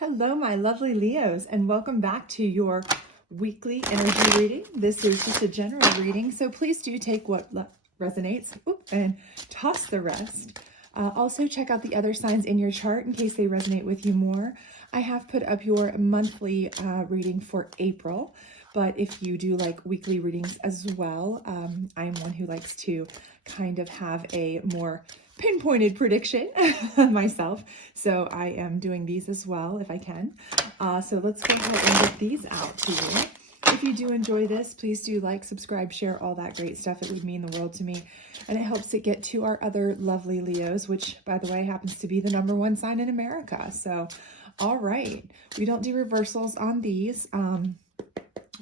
Hello, my lovely Leos, and welcome back to your weekly energy reading. This is just a general reading, so please do take what resonates and toss the rest. Also, check out the other signs in your chart in case they resonate with you more. I have put up your monthly reading for April, but if you do like weekly readings as well, I'm one who likes to kind of have a more pinpointed prediction myself. So I am doing these as well if I can. So let's go ahead and get these out to you. If you do enjoy this, please do like, subscribe, share, all that great stuff. It would mean the world to me. And it helps it get to our other lovely Leos, which, by the way, happens to be the #1 sign in America. So, all right. We don't do reversals on these.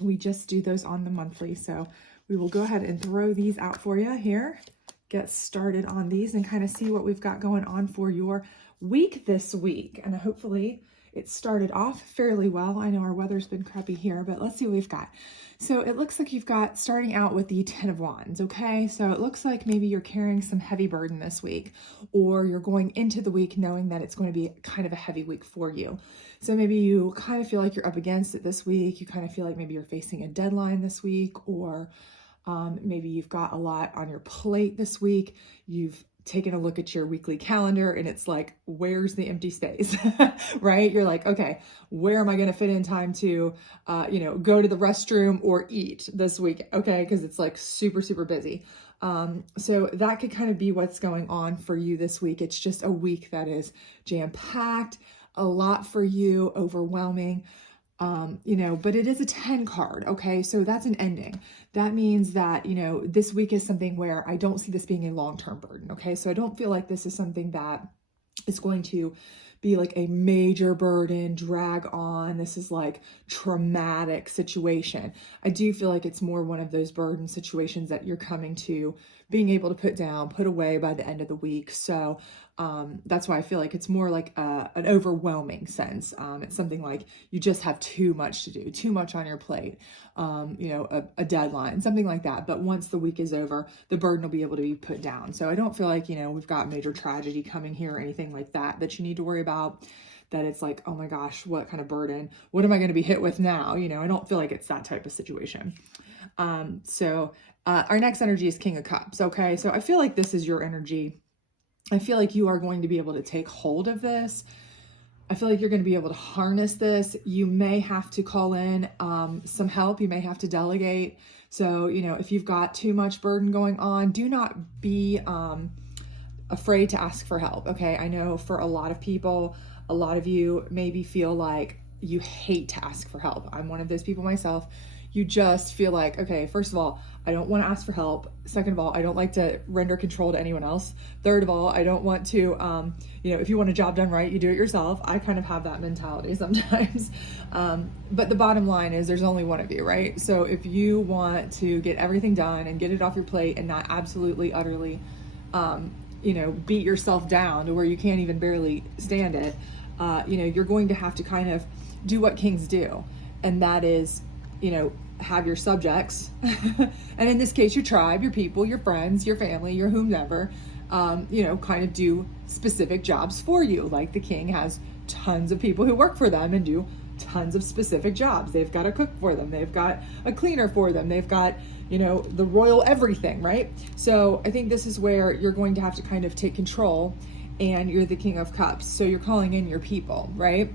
We just do those on the monthly. So we will go ahead and throw these out for you here. Get started on these and kind of see what we've got going on for your week this week. And hopefully it started off fairly well. I know our weather's been crappy here, but let's see what we've got. So it looks like you've got starting out with the 10 of Wands, okay? So it looks like maybe you're carrying some heavy burden this week, or you're going into the week knowing that it's going to be kind of a heavy week for you. So maybe you kind of feel like you're up against it this week. You kind of feel like maybe you're facing a deadline this week, or maybe you've got a lot on your plate this week. You've taken a look at your weekly calendar and it's like, where's the empty space, right? You're like, okay, where am I going to fit in time to, go to the restroom or eat this week? Okay. Cause it's like super, super busy. So that could kind of be what's going on for you this week. It's just a week that is jam-packed, a lot for you, overwhelming. But it is a 10 card. Okay. So that's an ending. That means that, this week is something where I don't see this being a long-term burden. Okay. So I don't feel like this is something that is going to be like a major burden, drag on. This is like traumatic situation. I do feel like it's more one of those burden situations that you're coming to being able to put down, put away by the end of the week. So that's why I feel like it's more like an overwhelming sense. It's something like you just have too much to do, too much on your plate, a deadline, something like that. But once the week is over, the burden will be able to be put down. So I don't feel like, we've got major tragedy coming here or anything like that you need to worry about, that it's like, oh my gosh, what kind of burden? What am I going to be hit with now? I don't feel like it's that type of situation. Our next energy is King of Cups. Okay. So I feel like this is your energy. I feel like you are going to be able to take hold of this. I feel like you're going to be able to harness this. You may have to call in some help. You may have to delegate. So, if you've got too much burden going on, do not be afraid to ask for help. Okay. I know for a lot of people, a lot of you maybe feel like you hate to ask for help. I'm one of those people myself. You just feel like, okay, first of all, I don't want to ask for help. Second of all, I don't like to render control to anyone else. Third of all, I don't want to, if you want a job done right, you do it yourself. I kind of have that mentality sometimes. But the bottom line is there's only one of you, right? So if you want to get everything done and get it off your plate and not absolutely, utterly, beat yourself down to where you can't even barely stand it, you're going to have to kind of do what kings do. And that is, have your subjects, and in this case, your tribe, your people, your friends, your family, your whomever, kind of do specific jobs for you. Like the king has tons of people who work for them and do tons of specific jobs. They've got a cook for them. They've got a cleaner for them. They've got, the royal everything, right? So I think this is where you're going to have to kind of take control, and you're the King of Cups. So you're calling in your people, right?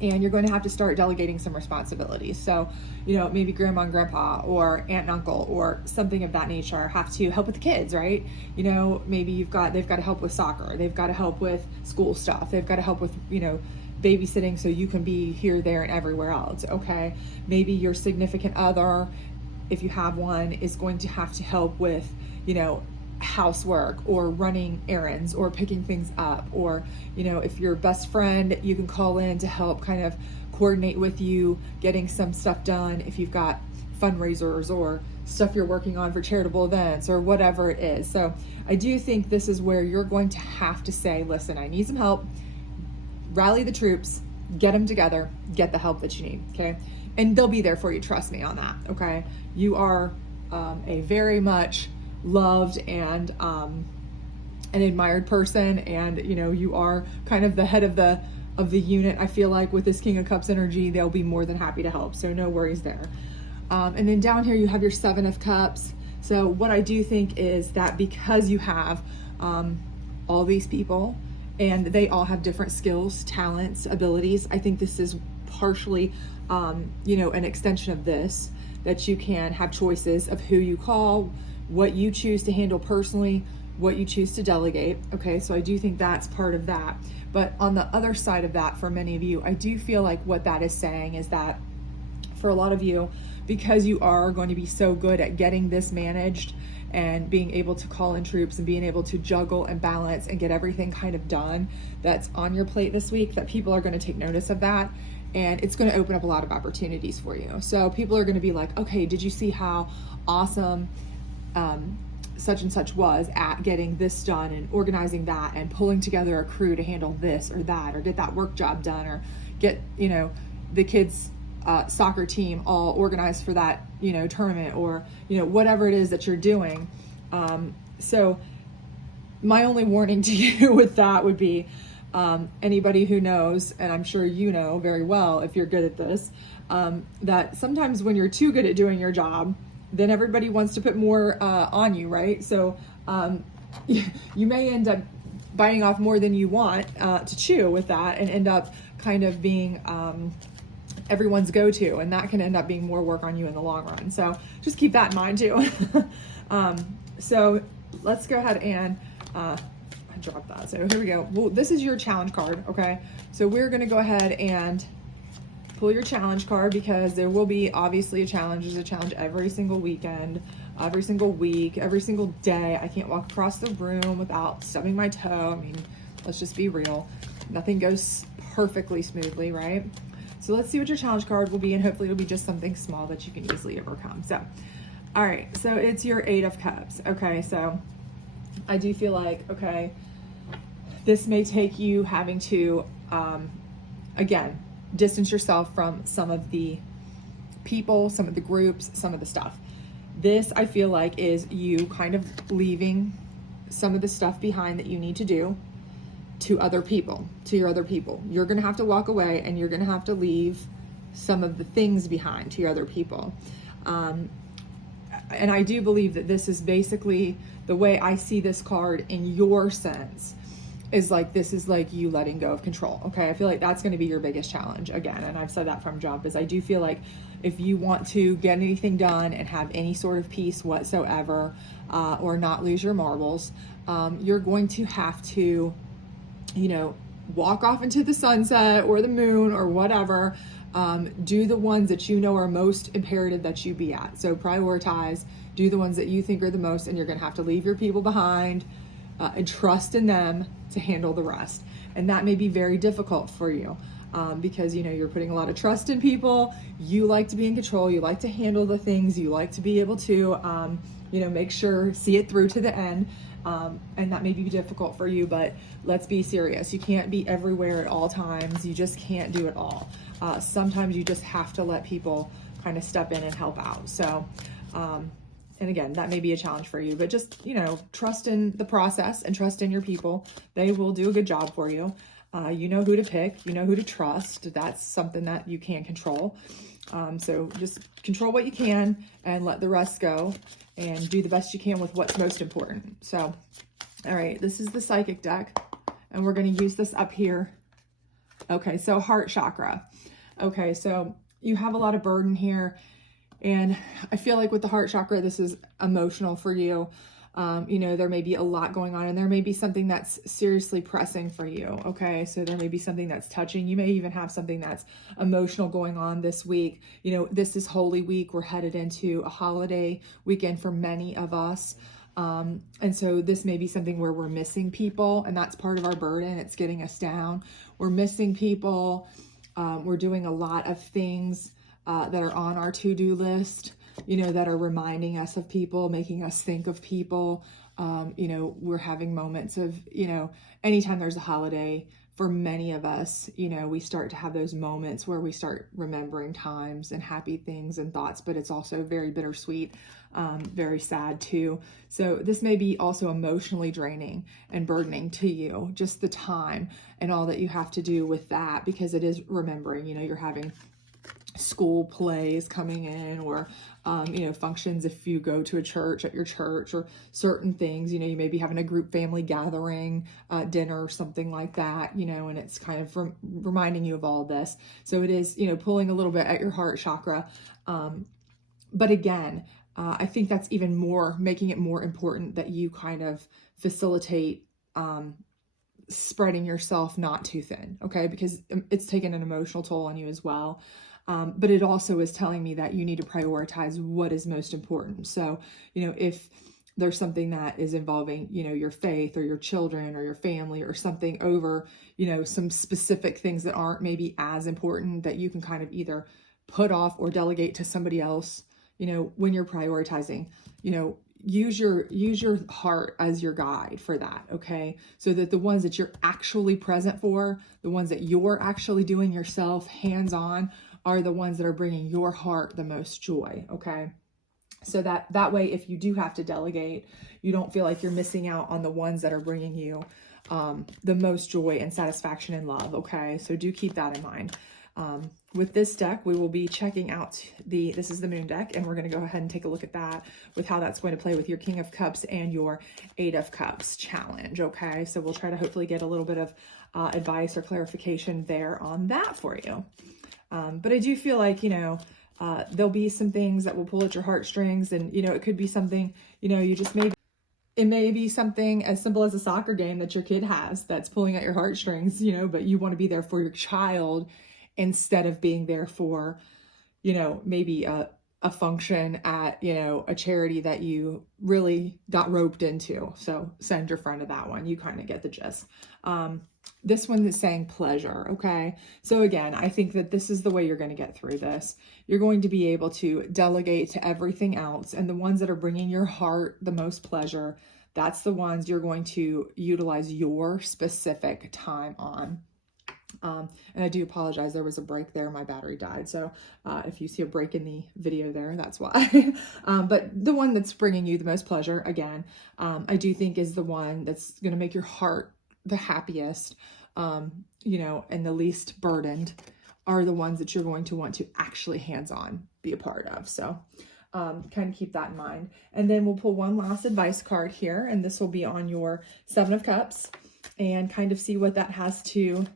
And you're going to have to start delegating some responsibilities. So, maybe grandma and grandpa or aunt and uncle or something of that nature have to help with the kids, right? Maybe they've got to help with soccer. They've got to help with school stuff. They've got to help with, babysitting so you can be here, there, and everywhere else, okay? Maybe your significant other, if you have one, is going to have to help with, housework or running errands or picking things up, or if you're best friend, you can call in to help kind of coordinate with you getting some stuff done if you've got fundraisers or stuff you're working on for charitable events or whatever it is. So I do think this is where you're going to have to say, listen, I need some help, rally the troops, get them together, get the help that you need, okay? And they'll be there for you, trust me on that, okay? You are a very much loved and an admired person, and you are kind of the head of of the unit. I feel like with this King of Cups energy, they'll be more than happy to help. So no worries there. And then down here, you have your Seven of Cups. So what I do think is that because you have all these people and they all have different skills, talents, abilities, I think this is partially, you know, an extension of this, that you can have choices of who you call, what you choose to handle personally, what you choose to delegate. Okay, so I do think that's part of that. But on the other side of that, for many of you, I do feel like what that is saying is that for a lot of you, because you are going to be so good at getting this managed and being able to call in troops and being able to juggle and balance and get everything kind of done that's on your plate this week, that people are going to take notice of that, and it's going to open up a lot of opportunities for you. So people are going to be like, okay, did you see how awesome such and such was at getting this done and organizing that and pulling together a crew to handle this or that, or get that work job done, or get, you know, the kids soccer team all organized for that, you know, tournament, or, you know, whatever it is that you're doing. So my only warning to you with that would be, anybody who knows, and I'm sure you know very well if you're good at this, that sometimes when you're too good at doing your job, then everybody wants to put more on you, right? So you may end up biting off more than you want to chew with that, and end up kind of being everyone's go-to, and that can end up being more work on you in the long run. So just keep that in mind too. So let's go ahead and I dropped that. So here we go. Well, this is your challenge card, okay? So we're gonna go ahead and pull your challenge card, because there will be obviously a challenge. There's a challenge every single weekend, every single week, every single day. I can't walk across the room without stubbing my toe. I mean, let's just be real. Nothing goes perfectly smoothly, right? So let's see what your challenge card will be, and hopefully it'll be just something small that you can easily overcome. So, all right, so it's your Eight of Cups. Okay, so I do feel like, okay, this may take you having to, again, distance yourself from some of the people, some of the groups, some of the stuff. This, I feel like, is you kind of leaving some of the stuff behind that you need to do to other people, to your other people. You're going to have to walk away, and you're going to have to leave some of the things behind to your other people. And I do believe that this is basically the way I see this card in your sense, is like, this is like you letting go of control. Okay, I feel like that's going to be your biggest challenge again, and I've said that from jump, is I do feel like if you want to get anything done and have any sort of peace whatsoever, or not lose your marbles, you're going to have to, you know, walk off into the sunset or the moon or whatever. Do the ones that you know are most imperative that you be at. So prioritize, do the ones that you think are the most, and you're going to have to leave your people behind, and trust in them to handle the rest. And that may be very difficult for you, because, you know, you're putting a lot of trust in people. You like to be in control. You like to handle the things. You like to be able to, you know, make sure, see it through to the end. And that may be difficult for you, but let's be serious. You can't be everywhere at all times. You just can't do it all. Sometimes you just have to let people kind of step in and help out. So, and again, that may be a challenge for you, but just, you know, trust in the process and trust in your people. They will do a good job for you. You know who to pick, you know who to trust. That's something that you can control. So just control what you can and let the rest go, and do the best you can with what's most important. So, all right, this is the psychic deck, and we're going to use this up here. Okay, so heart chakra. Okay, so you have a lot of burden here, and I feel like with the heart chakra, this is emotional for you. You know, there may be a lot going on, and there may be something that's seriously pressing for you. Okay, so there may be something that's touching. You may even have something that's emotional going on this week. You know, this is Holy Week. We're headed into a holiday weekend for many of us. And so this may be something where we're missing people, and that's part of our burden. It's getting us down. We're missing people. We're doing a lot of things that are on our to-do list, you know, that are reminding us of people, making us think of people. You know, we're having moments of, you know, anytime there's a holiday, for many of us, we start to have those moments where we start remembering times and happy things and thoughts, but it's also very bittersweet, very sad too. So this may be also emotionally draining and burdening to you, just the time and all that you have to do with that, because it is remembering, you're having school plays coming in, or functions if you go to a church, at your church, or certain things, you may be having a group family gathering, dinner or something like that, and it's kind of reminding you of all of this. So it is, pulling a little bit at your heart chakra. But again, I think that's even more making it more important that you kind of facilitate spreading yourself not too thin, okay? Because it's taken an emotional toll on you as well. But it also is telling me that you need to prioritize what is most important. So, if there's something that is involving, your faith or your children or your family or something over, some specific things that aren't maybe as important, that you can kind of either put off or delegate to somebody else, when you're prioritizing, use your heart as your guide for that, okay? So that the ones that you're actually present for, the ones that you're actually doing yourself hands-on, are the ones that are bringing your heart the most joy, okay? So that way, if you do have to delegate, you don't feel like you're missing out on the ones that are bringing you the most joy and satisfaction and love, okay? So do keep that in mind. With this deck, we will be checking out this is the Moon deck, and we're going to go ahead and take a look at that with how that's going to play with your King of Cups and your Eight of Cups challenge, okay? So we'll try to hopefully get a little bit of advice or clarification there on that for you. But I do feel like, there'll be some things that will pull at your heartstrings, and, it could be something, you just it may be something as simple as a soccer game that your kid has that's pulling at your heartstrings, but you want to be there for your child instead of being there for, maybe a function at, a charity that you really got roped into. So send your friend to that one. You kind of get the gist. This one is saying pleasure, okay? So again, I think that this is the way you're going to get through this. You're going to be able to delegate to everything else, and the ones that are bringing your heart the most pleasure, that's the ones you're going to utilize your specific time on. And I do apologize, there was a break there, my battery died, so if you see a break in the video there, that's why. But the one that's bringing you the most pleasure, again, I do think is the one that's going to make your heart the happiest, and the least burdened, are the ones that you're going to want to actually hands-on be a part of. So kind of keep that in mind. And then we'll pull one last advice card here, and this will be on your Seven of Cups, and kind of see what that has to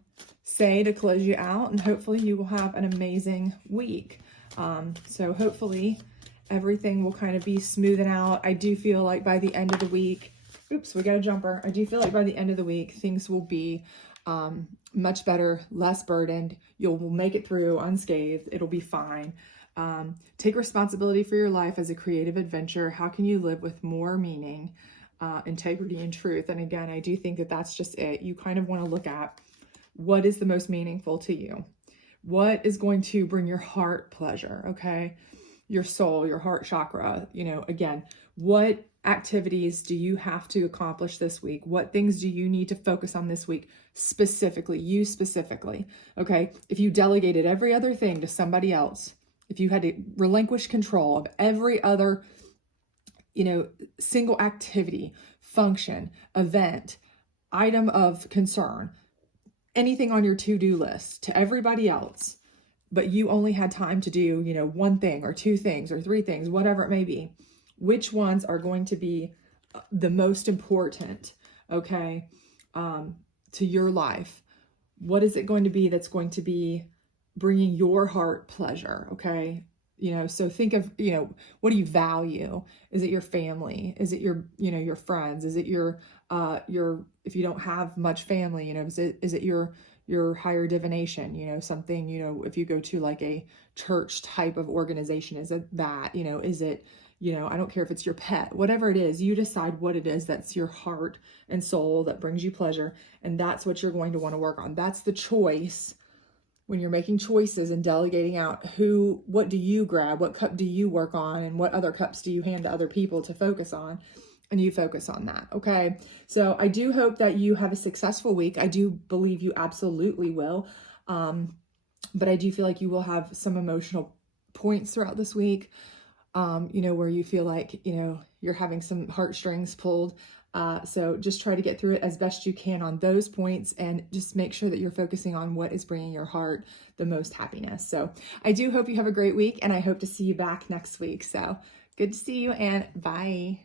say to close you out, and hopefully you will have an amazing week. So hopefully everything will kind of be smoothing out. I do feel like by the end of the week, oops, we got a jumper. I do feel like by the end of the week, things will be much better, less burdened. You'll make it through unscathed. It'll be fine. Take responsibility for your life as a creative adventure. How can you live with more meaning, integrity, and truth? And again, I do think that that's just it. You kind of want to look at what is the most meaningful to you. What is going to bring your heart pleasure, okay? Your soul, your heart chakra, again, what activities do you have to accomplish this week? What things do you need to focus on this week specifically, you specifically, okay? If you delegated every other thing to somebody else, if you had to relinquish control of every other, single activity, function, event, item of concern, anything on your to-do list to everybody else, but you only had time to do, one thing or two things or three things, whatever it may be, which ones are going to be the most important, okay, to your life? What is it going to be that's going to be bringing your heart pleasure, okay? So think of, what do you value? Is it your family? Is it your, your friends? Is it your, if you don't have much family, is it your higher divination, something, if you go to like a church type of organization, is it that, is it, I don't care if it's your pet, whatever it is, you decide what it is that's your heart and soul that brings you pleasure. And that's what you're going to want to work on. That's the choice. When you're making choices and delegating out what do you grab, what cup do you work on, and what other cups do you hand to other people to focus on? and you focus on that. Okay. So I do hope that you have a successful week. I do believe you absolutely will. But I do feel like you will have some emotional points throughout this week, where you feel like, you're having some heartstrings pulled. So just try to get through it as best you can on those points, and just make sure that you're focusing on what is bringing your heart the most happiness. So I do hope you have a great week, and I hope to see you back next week. So good to see you, and bye.